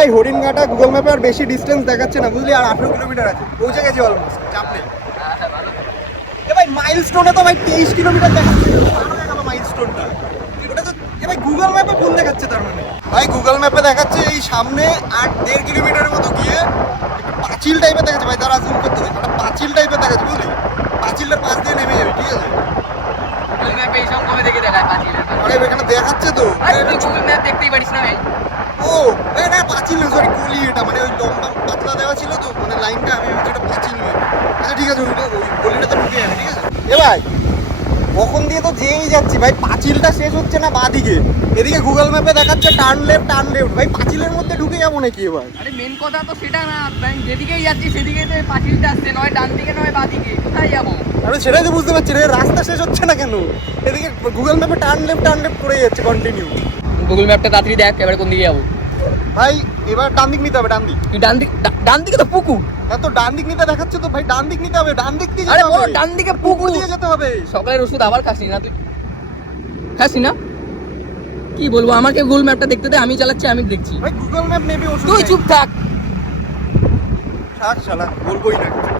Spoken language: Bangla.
এই হরিণঘাটা গুগল ম্যাপে আর বেশি ডিস্টেন্স দেখাচ্ছে না বুঝলি, আর 18 কিলোমিটার আছে, পৌঁছে গেছি অলমোস্ট, চাপ নেই। এ ভাই মাইলস্টোনে তো ভাই 23 কিলোমিটার দেখাচ্ছে, আরো দেখালো মাইলস্টোনটা। ওটা তো এ ভাই গুগল ম্যাপে ভুল দেখাচ্ছে তার মানে। ভাই গুগল ম্যাপে দেখাচ্ছে এই সামনে আর 1.5 কিলোমিটারের মতো গিয়ে একটা পাঁচিল টাইপের দেখাচ্ছে। ভাই তারা জুম করতে হবে, একটা পাঁচিল টাইপের দেখাচ্ছে বুঝলি, পাঁচিলের পাশ দিয়ে নেমে যাবে, ঠিক আছে? গুগল ম্যাপে এইসব কবে দেখে দেখায় পাঁচিল? আরে এখানে দেখাচ্ছে তো। আরে তুই গুগল ম্যাপ দেখতেই পারিস না ভাই? ও এই না পাঁচিল না, সরি গলি, এটা মানে ওই লম্বা পাতলা দেওয়া ছিল তো মানে লাইনটা, আমি ভাবছি এটা পাঁচিল নয়। আচ্ছা ঠিক আছে, ওই গলিটাতে ঢুকে যাবে, ঠিক আছে? এ ভাই কখন দিয়ে তো যেই যাচ্ছি ভাই, পাঁচিলটা শেষ হচ্ছে না বাঁদিকে, এদিকে গুগল ম্যাপে দেখাচ্ছে টার্ন লেফট টার্ন লেফট। ভাই পাঁচিলের মধ্যে ঢুকে যাবো নাকি এবার? আরে মেন কথা তো সেটা না ভাই, যেদিকেই যাচ্ছি সেদিকে তো পাঁচিলটা আসছে, নয় ডান দিকে নয় বাঁ দিকে, কোথায় যাবো? আরে সেটাই তো বুঝতে পারছি রে, রাস্তা শেষ হচ্ছে না কেন? এদিকে গুগল ম্যাপে টার্ন লেফট করে যাচ্ছে কন্টিনিউ। গুগল ম্যাপটা তাড়াতাড়ি দেখ এবারে কোন দিকে যাবো। ভাই এবার ডান দিক নিতে হবে, ডান দিক। তুই ডান দিকে তো পুকুর। হ্যাঁ তো ডান দিক নিতে দেখাচ্ছে তো ভাই, ডান দিক নিতে হবে, ডান দিক দিয়ে আরে যেতে বড় হবে, ডান দিকে পুকুর পুকুর। দিয়ে যেতে হবে। সকালের ওষুধ আবার খাসনি না তুই? খাসনি না? কি বলবো, আমাকে গুগল ম্যাপটা দেখতে দে, আমি চালাচ্ছি, আমি দেখছি। ভাই গুগল ম্যাপ নেবে ওষুধ তুই নেই। চুপ থাক। থাক শালা, বলবোই না।